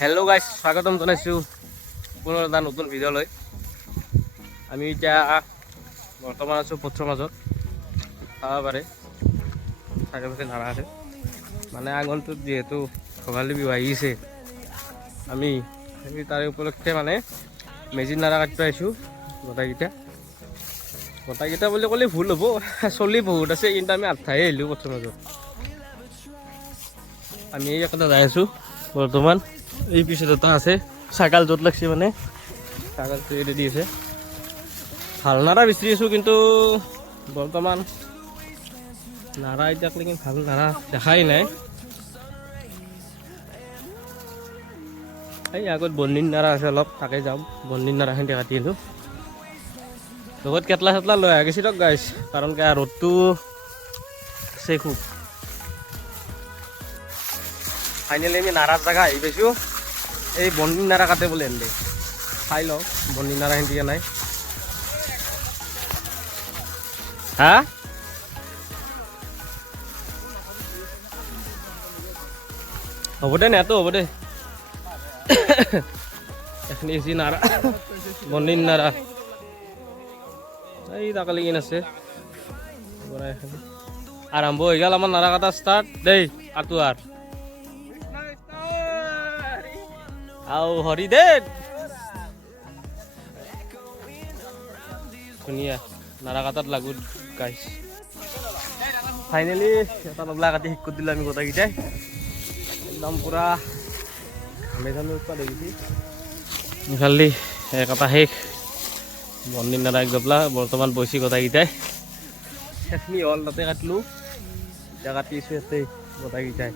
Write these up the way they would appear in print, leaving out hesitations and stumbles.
Hello' guys, স্বাগতম জনাইছোঁ পুনৰ এটা নতুন ভিডিঅ'লৈ। আমি এতিয়া বৰ্তমান আছোঁ পথৰ মাজত, চাব পাৰে চাইডে পাশে নাৰা আছে। মানে আগন্তুক যিহেতু ভোগালী বিহু আহিছে, আমি তাৰে উপলক্ষে মানে মেজিৰ নাৰা কাটিব আহিছোঁ। গোটাইকেইটা বুলি ক'লে ভুল হ'ব, চলি বহুত আছে, কিন্তু আমি আঠাহে আহিলোঁ পথৰ মাজত। আমি এই একটা যাই আছোঁ বৰ্তমান। এই পিছত এটা আছে চাইকেল য'ত লাগছে, মানে চাইকেলটো ৰেডি আছে। ভাল নাৰা বিচাৰি আছোঁ, কিন্তু বৰ্তমান নাৰা এতিয়ালৈকে ভাল নাৰা দেখাই নাই। এই আগত বন্দিৰ নাৰা আছে অলপ, তাকে যাম। বন্দিৰ নাৰাখিনি কাটি আনো। লগত কেটলা চেটলা লৈ আহি গৈছি দিয়ক গাইছ, কাৰণ কি ৰ'দটো আছে খুব। ফাইনেলি আমি নাৰাৰ জেগা আহি পাইছোঁ। এই বন্দিৰ নাৰা কাটে বোলে এনে, চাই লওঁ বন্দিৰ নাৰা সেনেকৈ নাই। হা হ'ব দে, নেটো হ'ব দে। এখনি যি নাৰা বন্দিৰ নাৰা এই তাকালি আছে, আৰম্ভ হৈ গ'ল আমাৰ নাৰা কাটা ষ্টাৰ্ট দেই। কাটো আও হৰি দে, ধুনীয়া নাৰা কাটাত লাগু গাইছ। ফাইনেলি এটা তবলা কাটি শেষ কৰি দিলোঁ আমি গোটেইকেইটাই। একদম পূৰা ঘামে ঘামে উৎপাত হৈ গৈছে। ইফালে কটা শেষ, বন্দিৰ নাৰা এক দবলা বৰ্তমান বৈছি গোটেইকেইটাই। সেইখিনি হ'ল, তাতে কাটিলোঁ, এতিয়া কাটিছোঁ ইয়াতে গোটেইকেইটাই।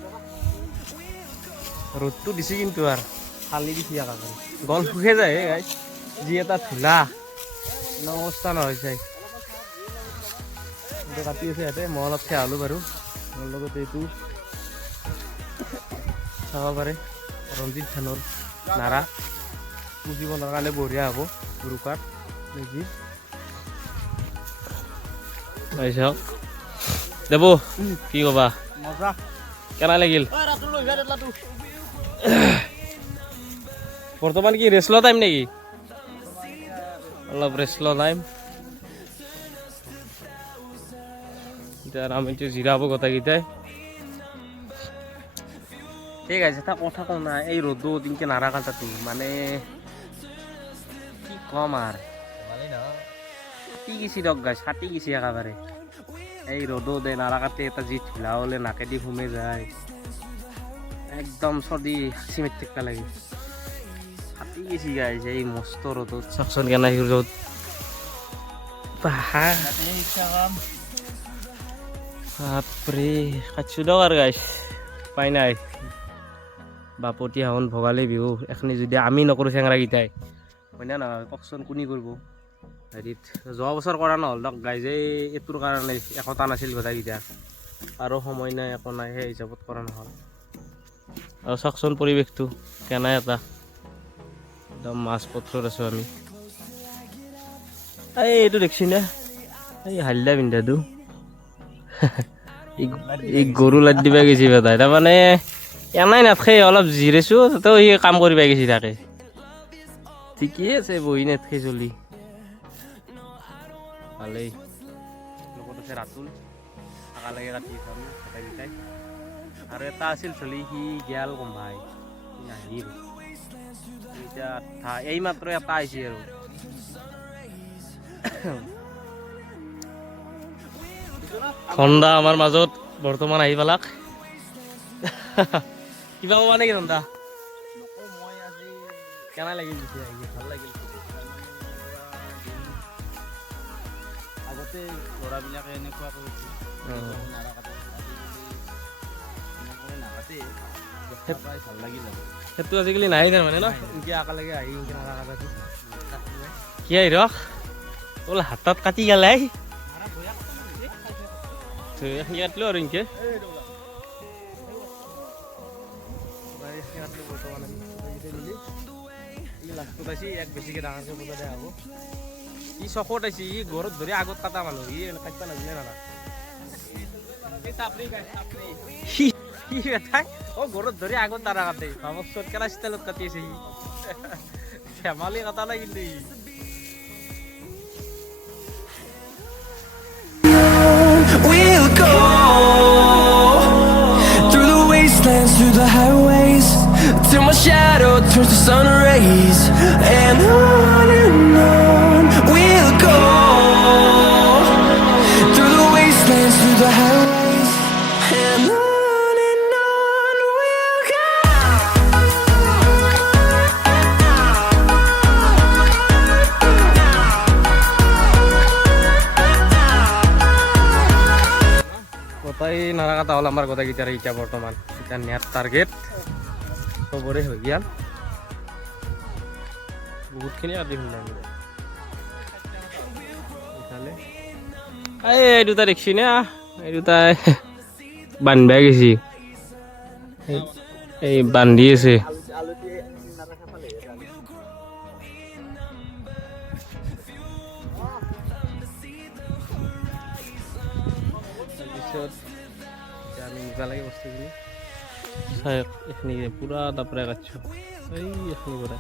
ৰ'দটো দিছে কিন্তু আৰু ফালি দিছে একেবাৰে, গল শুকাই যায় গাই। যি এটা ধূলা অৱস্থা নহয় যায়। কাটি আছে ইয়াতে, মই অলপ থিয়া হ'লোঁ বাৰু। মোৰ লগত এইটো চাব পাৰে ৰঞ্জিত ধানৰ নাৰা, পুজিব কাৰণে বঢ়িয়া হ'ব। ৰুকাৰ মেজি চাওক দেব, কি ক'বা, কেনে লাগিল? বৰ্তমান কি ৰেষ্ট লোৱা টাইম নেকি? অলপ ৰেষ্ট লোৱা টাইম। এতিয়া আমি জিৰাব গোটেইকেইটাই। ঠিক আছে, এটা কথা কওঁ না, এই ৰ'দত এনেকৈ নাৰা কাটাটো মানে কি কম আৰু, কাটি গেছি দিয়ক গাইছ, কাটি গেছি একেবাৰে। এই ৰ'দত এই নাৰা কাটি এটা যি ধূলা হ'লে নাকেদি সোমাই যায়, একদম চৰ্দি চিমেট থাকিব লাগে। কাটি গেছি গাইছ এই মস্ত ৰ'দত, চাওকচোন কেনে ৰ'দ। বাপৰে, কাটছোঁ দিয়ক আৰু গাইছ, উপায় নাই। বাপতি সাহোন ভোগালী বিহু এখনি যদি আমি নকৰোঁ চেঙৰাকেইটাই, হয়নে নহয় কওকচোন, কোনে কৰিব? হেৰিত যোৱা বছৰ কৰা নহ'ল দিয়ক গাইজ, এইটোৰ কাৰণে একতা নাছিল গোটেইকেইটা, আৰু সময় নাই একো নাই, সেই হিচাপত কৰা নহ'ল। আৰু চাওকচোন পৰিৱেশটো কেনে এটা, একদম মাছ পথাৰত আছোঁ আমি। এইটো দেখছি না, এই হালদা পিন্ধাটো এই গৰু লাদ দিবা গেছি বেটাই, তাৰমানে এনেই নাথাকে, অলপ জিৰাইছোঁ তাতেও সি কাম কৰিব গেছি তাকে। ঠিকেই আছে, বহি নাথাকে চলি ভালেই। লগত আছে ৰাতুল, একেলগে কাটি আছোঁ আমি গোটেইকেইটাই। আৰু এটা আছিল চলি, সি গেল কোনবাই, সি নাহিল এতিয়া। এই মাত্ৰ এটা আহিছে আৰু ধন্দা আমাৰ মাজত বৰ্তমান আহি পালাক। কিবা ক'বা নেকি ধন্দা? কেনে লাগিল? ভাল লাগিল। আগতে ল'ৰাবিলাকে এনেকুৱা কৰিছিল, নাৰা কাটে নাকাটে, ভাল লাগিল আৰু সেইটো আজিকালি নাই তাৰমানে ন, এনেকৈ একেলগে আহি এনেকৈ নাৰা কাটাটো কি আহি ৰখ বোলে হাতত কাটি গেলাই কাটলো আৰু এনেকৈ লাষ্টত আছি এক বেছিকৈ ডাঙৰকৈ বজা দিয়া হ'ব। ই চকত আছি, ই ঘৰত ধৰি আগত কাটা মানুহ, ই কাটবা নাজানে নাৰা। কি বেটাই ও ঘৰত ধৰি আগত দাঁড়া কাটে ভাবকচোন কেলা ষ্টাইলত কাটি আছে সি ধেমালি কাটা নাই কিন্তু ই। We'll go through the wastelands, through the highways, till my shadow turns to sun rays. And on we'll go through the wastelands, through the highways, and on we'll go. গোটাই নাৰা কাটা হ'ল আমাৰ গোটাইকেইটাৰ এতিয়া বৰ্তমান এতিয়া নেট টাৰ্গেট চবৰে হৈ গ'ল বহুতখিনি কাটি হ'ল ইফালে এই দুটা দেখছি না এই দুটাই বান্ধিবা গেছি এই বান্ধি আছে তাৰপিছত এতিয়া আমি নিবা লাগে বস্তুখিনি চাই এইখিনি পূৰা তাপৰা কাটছোঁ এই এইখিনি পৰা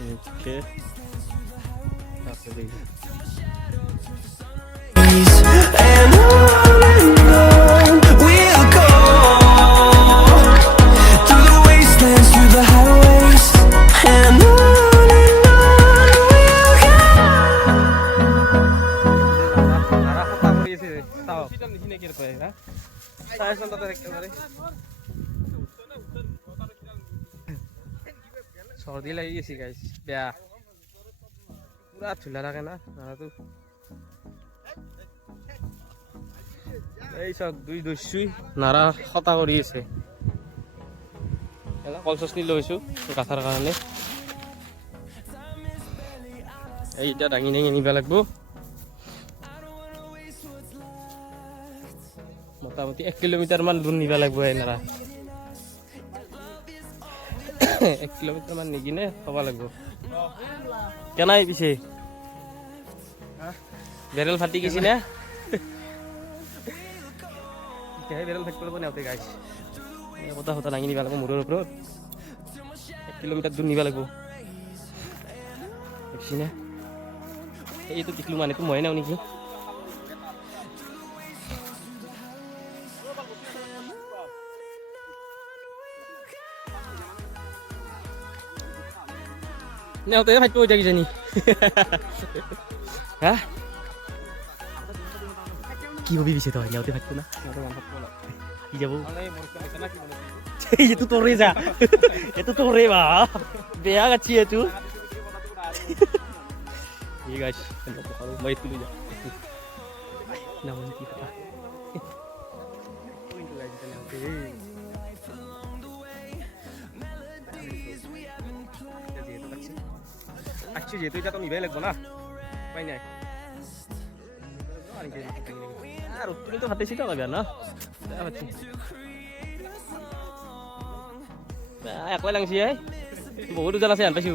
এনেকৈ তাপৰে And on we'll go through the wastelands, through the highways, and on we'll go. নাৰা খটা কৰি আছে চাওক নিচিনা কি কয় হা চাইছোন তাতে একেবাৰে চৰ্দি লাগি গৈছে গাইছ বেয়া পুৰা ঝুলা থাকে না নাৰাটো এই চাওক দুই দস্যুই নাৰা খটা কৰি আছে কল চচনি লৈছোঁ গাঠাৰ কাৰণে এই এতিয়া দাঙি দাঙি নিব লাগিব মোটামুটি 1 কিলোমিটাৰ মান দূৰ নিব লাগিব এই নাৰা 1 কিলোমিটাৰ মান নিকিনে খাব লাগিব কেনাই পিছে বেৰেল ফাটি গৈছি না এতিয়াহে বেৰেল ফাটি পেলাব নেওঁতে গাইছ কথা সতা দাঙি নিব লাগিব মূৰৰ ওপৰত 1 কিলোমিটাৰ দূৰ নিব লাগিব দেখিছি না এইটো টিকলু মানুহটো ময়ে নাও নেকি নেওঁতে ফাটিব এতিয়া কিজানি হা কি হবি পিছে তই নেওঁতে ফাটিব না কি যাব এইটো তোৰে যা এইটো তোৰে বা বেয়া গাছি এইটো ঠিক আছে মই তুলি যা নামন কি কথা আচ্ছা যেহেতু এটা তো নিবাই লাগবো না উপায় নাই আর তুমি তো হাতে শিখা লাগবে না একলাই লাংছি বহুত ওজন আছে আন পাইছো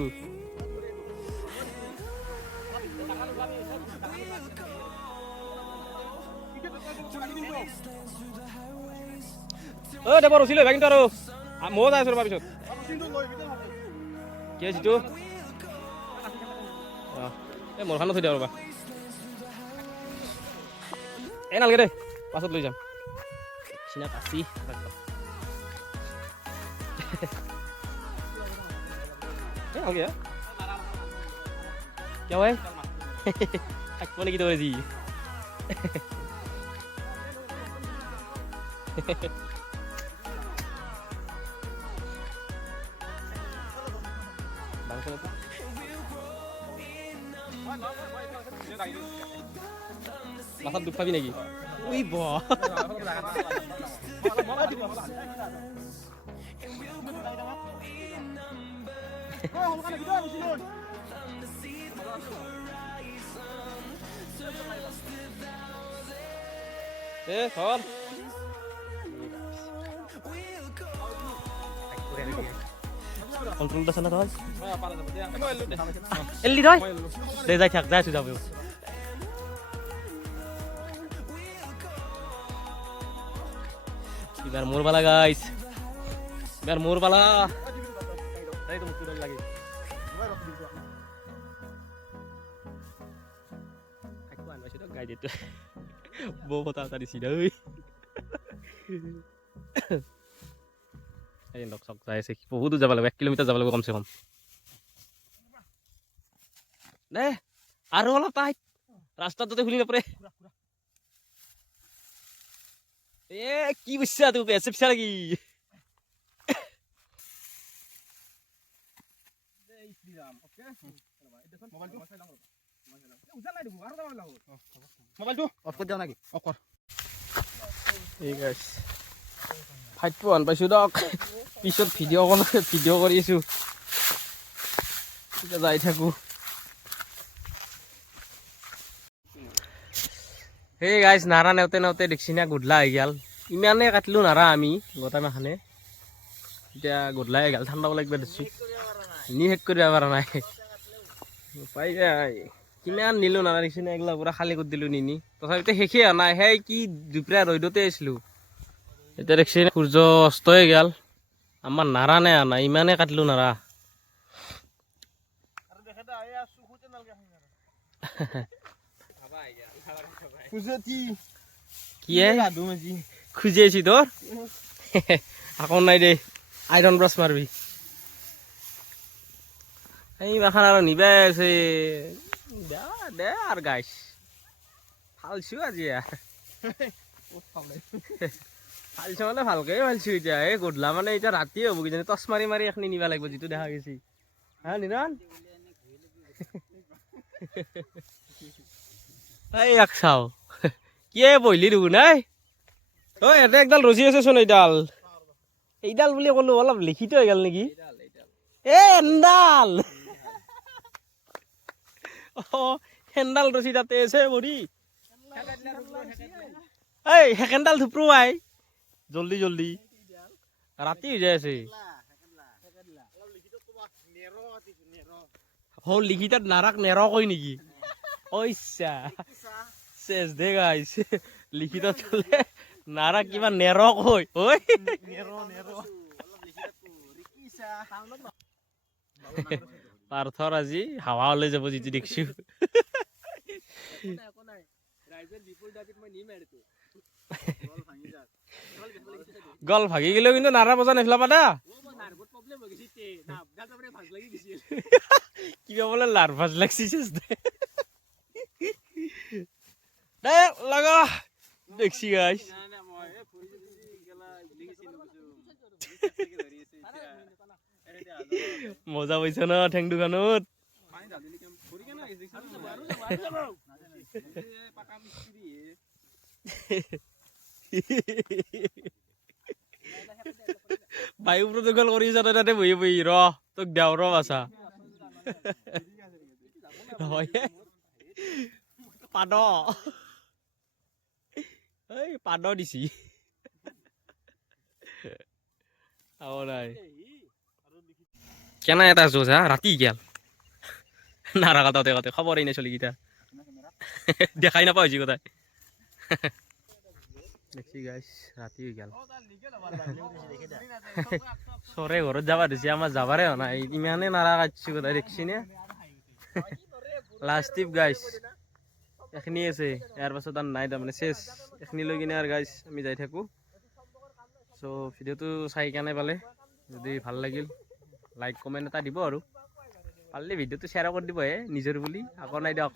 ও দেব ৰছি লৈ ভাগিন আৰু ময়ো যাই আছো ৰবা পিছত কি আছে তো এই মোৰখানো থৈ দিয়া ৰবা এই নালগে দে পাছত লৈ যাম চিনা পাচি নালগে क्या है कोने की दौरे जी মাথাত দুখ পাবি নেকি উই ব ধর কন্ট্রোলটা না ধর এলি ধর দে যাই থাক যাই যাবে এবার মোর পালা গাইস, এবার মোর পালা। এই তো মুখ লাগে গাই দিত বউ কথা তারিছি দেই এই লক চক যাই আছে বহুত যাব লাগিব 1 কিলোমিটাৰ যাব লাগিব কমসে কম দে আৰু অলপ টাইট ৰাস্তাত যদি খুলি নপৰে এ কি বুঝছা তুই পেছে পিছা লাগি এই শ্ৰীৰাম ওকে দেখুন মোবাইলটো চাই লাও উজা নাই দিব আৰু যাব লাও মোবাইলটো অফ কৰি দিও নাকি অফ কৰ এই গাইস ফাইটটো আন পাইছো দক পিছত ভিডিঅ' কৰি আছো এতিয়া যাই থাকো হে গাইস নাৰা নেওতে নেওতে দেখছিনা গুডলা হৈ গেল ইমানে কাটলো নাৰা আমি গোটা মাখানে এতিয়া গুডলা হৈ গেল ঠাণ্ডা লাগব দিছি নি হেক কৰিব পৰা নাই উপায় নাই কিমান নিলো নাৰা দেখছিনা এগলা পুৰা খালি কৰি দিলো নিনি তথাপিতে শেষে হোৱা নাই সেই কি দুপৰীয়া ৰ'দতে আছিলো এতিয়া দেখছি সূৰ্য অস্ত হৈ গেল আমাৰ নাৰা নাই আনা ইমানে কাটলো নাৰা আৰু দেখা দা আয়া সুখুতে নালগে খাবা আই গেল খুজতি কি এ গাদুমজি খুজি আছি তোৰ আকৌ নাই দে আইৰন ব্ৰাছ মাৰবি এই মাখান আৰু নিবাই আছে দে আৰু গাইছ ফালছো আজি ফালছো মানে ভালকে ফালছো এতিয়া এই গধূলা মানে এতিয়া ৰাতি হ'ব কিজানি টচ মাৰি মাৰি এখনি নিবা লাগিব যিটো দেখা গৈছে হা নিৰণ এই এক চাও কি বহিলি দেখোন নাই ঐ ইয়াতে একডাল ৰছী আছেচোন এইডাল বুলি ক'লো অলপ লিখিত হৈ গ'ল নেকি এ এণ্ডাল হেণ্ডাল ৰছী তাতে আছে বৰি এই হেকেণ্ডাল থুপ্ৰুৱাই জলদি জলদি ৰাতি হৈ যাই আছে হ'ল লিখিতত নাৰাক নেৰ কয় নেকি ঐছা চেছ দে গাইছ লিখিত চলে নাৰা কিবা নেৰ কয় ঐ পাৰ্থৰ আজি হাৱা ওলাই যাব যিটো দেখিছো গল ভাগি গেলেও কিন্তু নাৰা বজা নেফেলা পাদা কিবা বোলে লাৰ্ভাছ লাগছি দে লগা দেখছি গাইছ মজা পাইছ ন ঠেং দোকানত বায়ু প্ৰদূষণ কৰি আছা তই তাতে বহি বহি ৰ তোক দেও ৰ বাচা পাদ এই পাদ দিছি নাই কেনা এটা জোজ হা ৰাতি গেল নাৰা কাটাতে কাটে খবৰেই নাই চলিকেইটা দেখাই নাপাওঁ হৈছে কথাই দেখছি গাইছ ৰাতি হৈ গেল চৰে ঘৰত যাবা দিছে আমাৰ যাবাৰে হোৱা নাই ইমানে নাৰা কাটছি কথা দেখছি নে লাষ্ট টিপ গাইছ এখিনি আছে ইয়াৰ পাছত আৰু নাই তাৰমানে চেছ এখিনি লৈ কিনে আৰু গাইছ আমি যাই থাকোঁ চ' ভিডিঅ'টো চাই কেনে পালে যদি ভাল লাগিল লাইক কমেণ্ট এটা দিব আৰু পাৰিলে ভিডিঅ'টো শ্বেয়াৰ কৰি দিব নিজৰ বুলি আকৌ নাই দিয়ক